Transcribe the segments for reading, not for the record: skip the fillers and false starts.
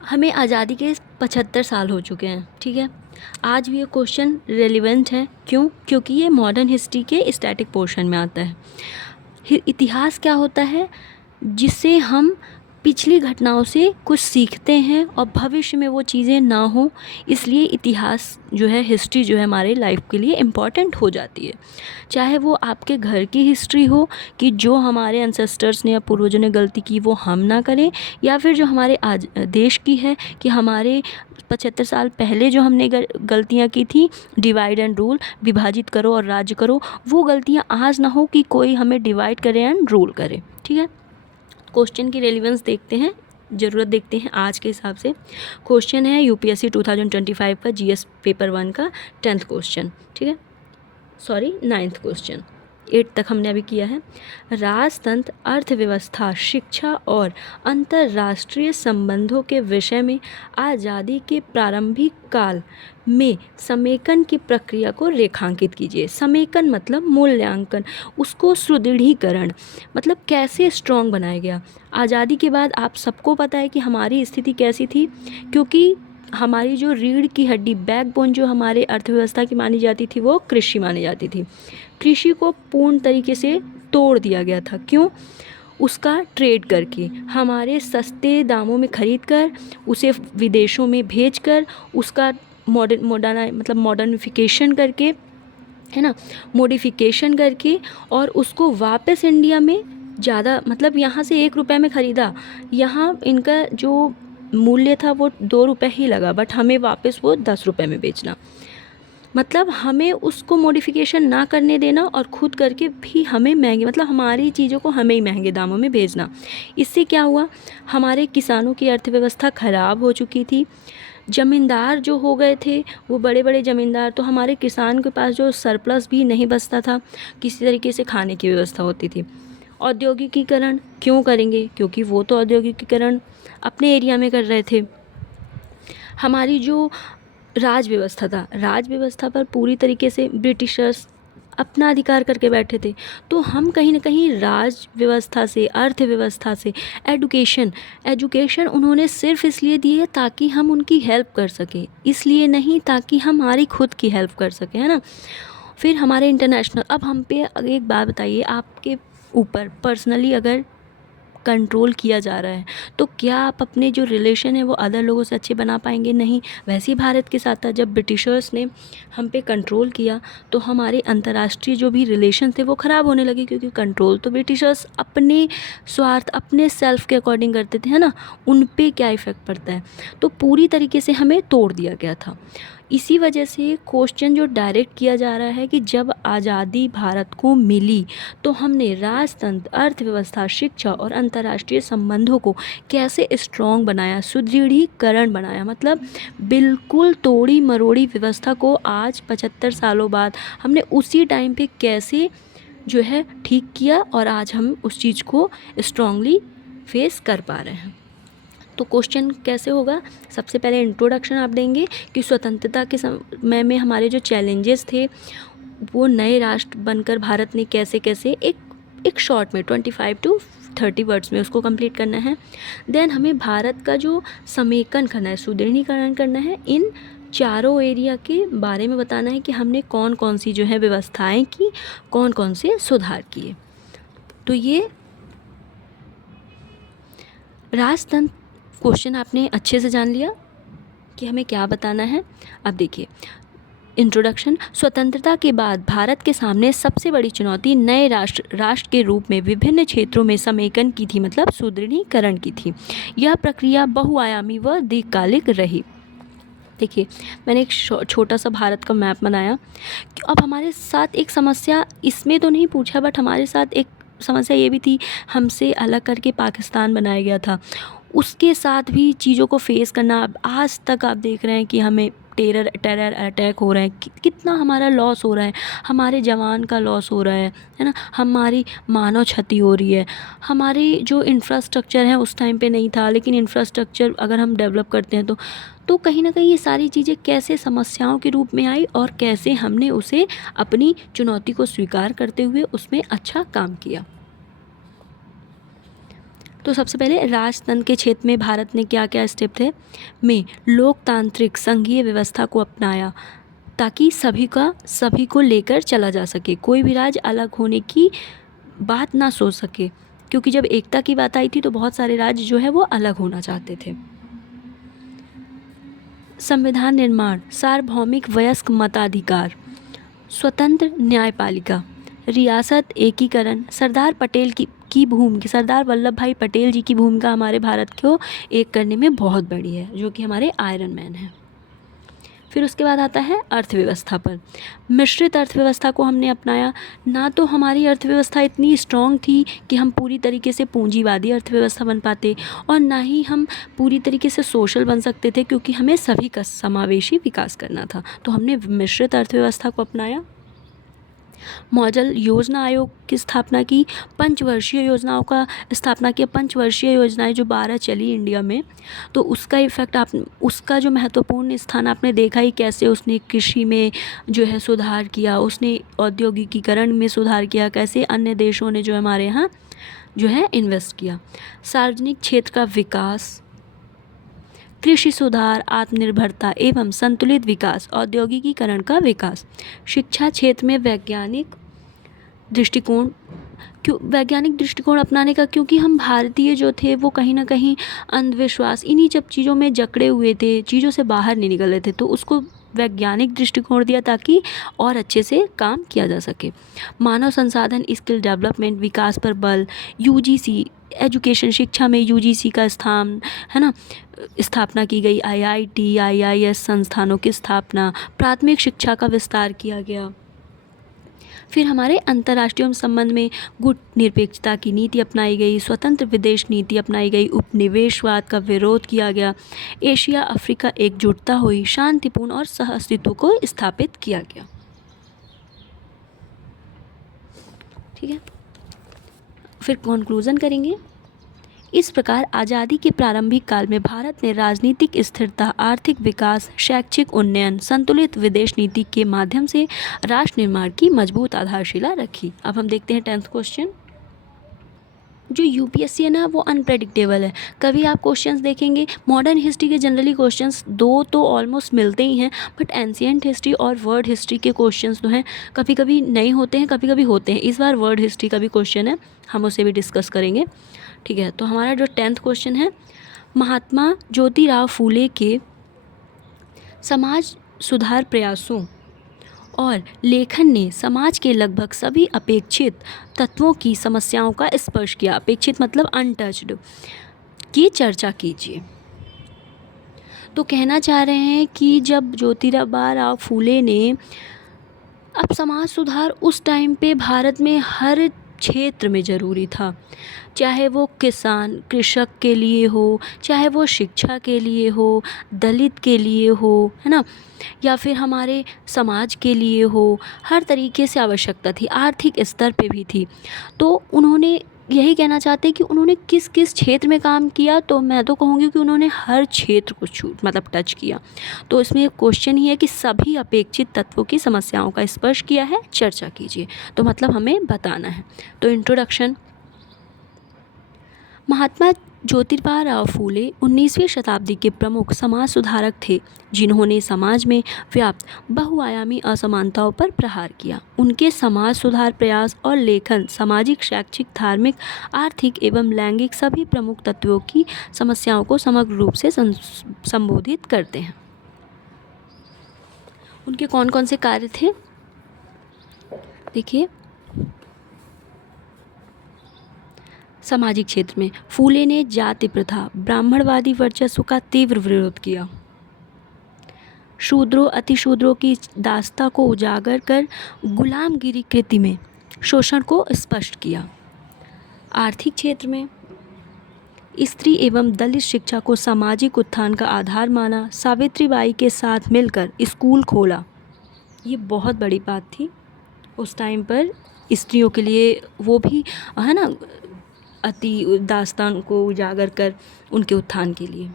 हमें आज़ादी के 75 साल हो चुके हैं, ठीक है। आज भी ये क्वेश्चन रेलिवेंट है। क्यों? क्योंकि ये मॉडर्न हिस्ट्री के स्टैटिक पोर्शन में आता है। इतिहास क्या होता है? जिससे हम पिछली घटनाओं से कुछ सीखते हैं और भविष्य में वो चीज़ें ना हो, इसलिए इतिहास जो है, हिस्ट्री जो है, हमारे लाइफ के लिए इम्पॉर्टेंट हो जाती है। चाहे वो आपके घर की हिस्ट्री हो कि जो हमारे एंसेस्टर्स ने या पूर्वजों ने गलती की वो हम ना करें, या फिर जो हमारे आज देश की है कि हमारे 75 साल पहले जो हमने गलतियाँ की थी, डिवाइड एंड रूल, विभाजित करो और राज्य करो, वो गलतियाँ आज ना हो कि कोई हमें डिवाइड करे एंड रूल करे, ठीक है। क्वेश्चन की रेलिवेंस देखते हैं, ज़रूरत देखते हैं आज के हिसाब से। क्वेश्चन है यूपीएससी 2025 का जीएस पेपर 1 का 10th क्वेश्चन, ठीक है, सॉरी 9th क्वेश्चन। 8 तक हमने अभी किया है। राजतंत्र, अर्थव्यवस्था, शिक्षा और अंतर्राष्ट्रीय संबंधों के विषय में आज़ादी के प्रारंभिक काल में समेकन की प्रक्रिया को रेखांकित कीजिए। समेकन मतलब मूल्यांकन, उसको सुदृढ़ीकरण, मतलब कैसे स्ट्रॉन्ग बनाया गया। आज़ादी के बाद आप सबको पता है कि हमारी स्थिति कैसी थी, क्योंकि हमारी जो रीढ़ की हड्डी, बैकबोन जो हमारे अर्थव्यवस्था की मानी जाती थी, वो कृषि मानी जाती थी। कृषि को पूर्ण तरीके से तोड़ दिया गया था। क्यों? उसका ट्रेड करके, हमारे सस्ते दामों में ख़रीद कर, उसे विदेशों में भेज कर, उसका मॉडर्निफिकेशन करके, है ना, मॉडिफिकेशन करके, और उसको वापस इंडिया में ज़्यादा, मतलब यहाँ से 1 रुपये में ख़रीदा, यहाँ इनका जो मूल्य था वो 2 रुपये ही लगा, बट हमें वापस वो 10 रुपये में बेचना। मतलब हमें उसको मॉडिफिकेशन ना करने देना और ख़ुद करके भी हमें महंगे, मतलब हमारी चीज़ों को हमें ही महंगे दामों में भेजना। इससे क्या हुआ? हमारे किसानों की अर्थव्यवस्था ख़राब हो चुकी थी। ज़मींदार जो हो गए थे, वो बड़े बड़े ज़मींदार, तो हमारे किसान के पास जो सरप्लस भी नहीं बचता था, किसी तरीके से खाने की व्यवस्था होती थी। औद्योगिकीकरण क्यों करेंगे? क्योंकि वो तो औद्योगिकीकरण अपने एरिया में कर रहे थे। हमारी जो राज व्यवस्था था, राज व्यवस्था पर पूरी तरीके से ब्रिटिशर्स अपना अधिकार करके बैठे थे। तो हम कहीं ना कहीं राज व्यवस्था से, अर्थव्यवस्था से, एजुकेशन उन्होंने सिर्फ इसलिए दी है ताकि हम उनकी हेल्प कर सकें, इसलिए नहीं ताकि हम हमारी खुद की हेल्प कर सकें, है ना। फिर हमारे इंटरनेशनल, अब हम पे एक बात बताइए, आपके ऊपर पर्सनली अगर कंट्रोल किया जा रहा है, तो क्या आप अपने जो रिलेशन है वो अदर लोगों से अच्छे बना पाएंगे? नहीं। वैसे ही भारत के साथ था, जब ब्रिटिशर्स ने हम पे कंट्रोल किया तो हमारे अंतर्राष्ट्रीय जो भी रिलेशन थे वो ख़राब होने लगे, क्योंकि कंट्रोल तो ब्रिटिशर्स अपने स्वार्थ, अपने सेल्फ के अकॉर्डिंग करते थे, है ना। उन पे क्या इफ़ेक्ट पड़ता है, तो पूरी तरीके से हमें तोड़ दिया गया था। इसी वजह से क्वेश्चन जो डायरेक्ट किया जा रहा है कि जब आज़ादी भारत को मिली तो हमने राजतंत्र, अर्थव्यवस्था, शिक्षा और अंतर्राष्ट्रीय संबंधों को कैसे स्ट्रॉन्ग बनाया, सुदृढ़ीकरण बनाया, मतलब बिल्कुल तोड़ी मरोड़ी व्यवस्था को आज 75 सालों बाद हमने उसी टाइम पे कैसे जो है ठीक किया, और आज हम उस चीज़ को स्ट्रांगली फेस कर पा रहे हैं। तो क्वेश्चन कैसे होगा? सबसे पहले इंट्रोडक्शन आप देंगे कि स्वतंत्रता के समय में हमारे जो चैलेंजेस थे, वो नए राष्ट्र बनकर भारत ने कैसे कैसे एक शॉर्ट में 25 to 30 वर्ड्स में उसको कंप्लीट करना है। देन हमें भारत का जो समेकन करना है, सुदृढ़ीकरण करना है, इन चारों एरिया के बारे में बताना है कि हमने कौन कौन सी जो है व्यवस्थाएं की, कौन कौन से सुधार किए। तो ये राजतंत्र क्वेश्चन आपने अच्छे से जान लिया कि हमें क्या बताना है। अब देखिए इंट्रोडक्शन। स्वतंत्रता के बाद भारत के सामने सबसे बड़ी चुनौती नए राष्ट्र के रूप में विभिन्न क्षेत्रों में समेकन की थी, मतलब सुदृढ़ीकरण की थी। यह प्रक्रिया बहुआयामी व दीर्घकालिक रही। देखिए मैंने एक छोटा सा भारत का मैप बनाया। अब हमारे साथ एक समस्या, इसमें तो नहीं पूछा, बट हमारे साथ एक समस्या ये भी थी, हमसे अलग करके पाकिस्तान बनाया गया था, उसके साथ भी चीज़ों को फेस करना। अब आज तक आप देख रहे हैं कि हमें टेरर अटैक हो रहे हैं, कितना हमारा लॉस हो रहा है, हमारे जवान का लॉस हो रहा है ना, हमारी मानव क्षति हो रही है। हमारी जो इंफ्रास्ट्रक्चर है उस टाइम पे नहीं था, लेकिन इंफ्रास्ट्रक्चर अगर हम डेवलप करते हैं तो कहीं ना कहीं ये सारी चीज़ें कैसे समस्याओं के रूप में आई, और कैसे हमने उसे अपनी चुनौती को स्वीकार करते हुए उसमें अच्छा काम किया। तो सबसे पहले राजतंत्र के क्षेत्र में भारत ने क्या क्या स्टेप थे में लोकतांत्रिक संघीय व्यवस्था को अपनाया ताकि सभी को लेकर चला जा सके, कोई भी राज्य अलग होने की बात ना सोच सके, क्योंकि जब एकता की बात आई थी तो बहुत सारे राज्य जो है वो अलग होना चाहते थे। संविधान निर्माण, सार्वभौमिक वयस्क मताधिकार, स्वतंत्र न्यायपालिका, रियासत एकीकरण, सरदार वल्लभ भाई पटेल जी की भूमिका हमारे भारत को एक करने में बहुत बड़ी है, जो कि हमारे आयरन मैन हैं। फिर उसके बाद आता है अर्थव्यवस्था पर। मिश्रित अर्थव्यवस्था को हमने अपनाया। ना तो हमारी अर्थव्यवस्था इतनी स्ट्रॉन्ग थी कि हम पूरी तरीके से पूंजीवादी अर्थव्यवस्था बन पाते, और ना ही हम पूरी तरीके से सोशल बन सकते थे, क्योंकि हमें सभी का समावेशी विकास करना था। तो हमने मिश्रित अर्थव्यवस्था को अपनाया। मॉडल योजना आयोग की स्थापना की, पंचवर्षीय योजनाओं का स्थापना किया। पंचवर्षीय योजनाएं जो 12 चली इंडिया में, तो उसका इफ़ेक्ट उसका जो महत्वपूर्ण स्थान आपने देखा ही, कैसे उसने कृषि में जो है सुधार किया, उसने औद्योगिकीकरण में सुधार किया, कैसे अन्य देशों ने जो हमारे यहाँ जो है इन्वेस्ट किया। सार्वजनिक क्षेत्र का विकास, कृषि सुधार, आत्मनिर्भरता एवं संतुलित विकास, औद्योगिकीकरण का विकास। शिक्षा क्षेत्र में वैज्ञानिक दृष्टिकोण अपनाने का, क्योंकि हम भारतीय जो थे वो कहीं ना कहीं अंधविश्वास इन्हीं सब चीज़ों में जकड़े हुए थे, चीज़ों से बाहर नहीं निकल रहे थे, तो उसको वैज्ञानिक दृष्टिकोण दिया ताकि और अच्छे से काम किया जा सके। मानव संसाधन स्किल डेवलपमेंट, विकास पर बल, यूजीसी एजुकेशन, शिक्षा में यूजीसी का स्थान है ना, स्थापना की गई। आईआईटी, आईआईएस संस्थानों की स्थापना, प्राथमिक शिक्षा का विस्तार किया गया। फिर हमारे अंतर्राष्ट्रीय संबंध में गुट निरपेक्षता की नीति अपनाई गई, स्वतंत्र विदेश नीति अपनाई गई, उपनिवेशवाद का विरोध किया गया, एशिया अफ्रीका एकजुटता हुई, शांतिपूर्ण और सहअस्तित्व को स्थापित किया गया। ठीक है, फिर कंक्लूजन करेंगे। इस प्रकार आज़ादी के प्रारंभिक काल में भारत ने राजनीतिक स्थिरता, आर्थिक विकास, शैक्षिक उन्नयन, संतुलित विदेश नीति के माध्यम से राष्ट्र निर्माण की मजबूत आधारशिला रखी। अब हम देखते हैं 10th क्वेश्चन। जो यूपीएससी है ना वो अनप्रेडिक्टेबल है। कभी आप क्वेश्चंस देखेंगे, मॉडर्न हिस्ट्री के जनरली क्वेश्चंस 2 तो ऑलमोस्ट मिलते ही हैं, बट एंशिएंट हिस्ट्री और वर्ल्ड हिस्ट्री के क्वेश्चंस जो हैं कभी कभी नहीं होते हैं, कभी कभी होते हैं। इस बार वर्ल्ड हिस्ट्री का भी क्वेश्चन है, हम उसे भी डिस्कस करेंगे। ठीक है, तो हमारा जो 10th क्वेश्चन है, महात्मा ज्योतिराव फूले के समाज सुधार प्रयासों और लेखन ने समाज के लगभग सभी अपेक्षित तत्वों की समस्याओं का स्पर्श किया। अपेक्षित मतलब अनटच्ड की चर्चा कीजिए। तो कहना चाह रहे हैं कि जब ज्योतिराव फूले ने, अब समाज सुधार उस टाइम पे भारत में हर क्षेत्र में ज़रूरी था, चाहे वो कृषक के लिए हो, चाहे वो शिक्षा के लिए हो, दलित के लिए हो, है ना, या फिर हमारे समाज के लिए हो, हर तरीके से आवश्यकता थी, आर्थिक स्तर पे भी थी। तो उन्होंने यही कहना चाहते कि उन्होंने किस किस क्षेत्र में काम किया, तो मैं तो कहूँगी कि उन्होंने हर क्षेत्र को टच किया। तो इसमें क्वेश्चन ही है कि सभी अपेक्षित तत्वों की समस्याओं का स्पर्श किया है, चर्चा कीजिए। तो मतलब हमें बताना है। तो इंट्रोडक्शन, महात्मा ज्योतिराव फूले 19वीं शताब्दी के प्रमुख समाज सुधारक थे, जिन्होंने समाज में व्याप्त बहुआयामी असमानताओं पर प्रहार किया। उनके समाज सुधार प्रयास और लेखन सामाजिक, शैक्षिक, धार्मिक, आर्थिक एवं लैंगिक सभी प्रमुख तत्वों की समस्याओं को समग्र रूप से संबोधित करते हैं। उनके कौन कौन से कार्य थे, देखिए। सामाजिक क्षेत्र में फूले ने जाति प्रथा, ब्राह्मणवादी वर्चस्व का तीव्र विरोध किया। शूद्रों, अतिशूद्रों की दास्ता को उजागर कर गुलामगिरी कृति में शोषण को स्पष्ट किया। आर्थिक क्षेत्र में स्त्री एवं दलित शिक्षा को सामाजिक उत्थान का आधार माना। सावित्रीबाई के साथ मिलकर स्कूल खोला। ये बहुत बड़ी बात थी उस टाइम पर स्त्रियों के लिए, वो भी है ना अति दास्तान को उजागर कर उनके उत्थान के लिए।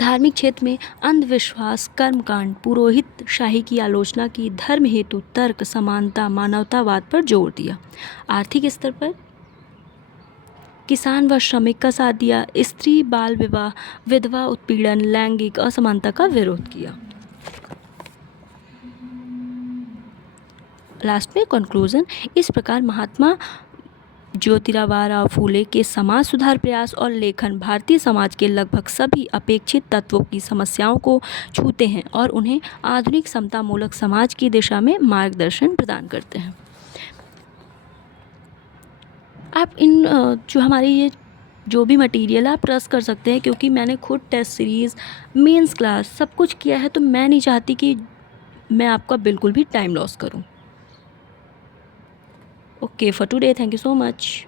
धार्मिक क्षेत्र में अंधविश्वास, कर्मकांड, पुरोहित शाही की आलोचना की। धर्म हेतु तर्क, समानता, मानवतावाद पर जोर दिया। आर्थिक स्तर पर किसान व श्रमिक का साथ दिया, स्त्री बाल विवाह, विधवा उत्पीड़न, लैंगिक असमानता का विरोध किया। लास्ट में कंक्लूजन, इस प्रकार महात्मा ज्योतिराव फूले के समाज सुधार प्रयास और लेखन भारतीय समाज के लगभग सभी अपेक्षित तत्वों की समस्याओं को छूते हैं और उन्हें आधुनिक समतामूलक समाज की दिशा में मार्गदर्शन प्रदान करते हैं। आप इन जो हमारी ये जो भी मटेरियल आप ट्रस्ट कर सकते हैं, क्योंकि मैंने खुद टेस्ट सीरीज़, मेंस क्लास सब कुछ किया है, तो मैं नहीं चाहती कि मैं आपका बिल्कुल भी टाइम लॉस करूं। Okay, for today, thank you so much.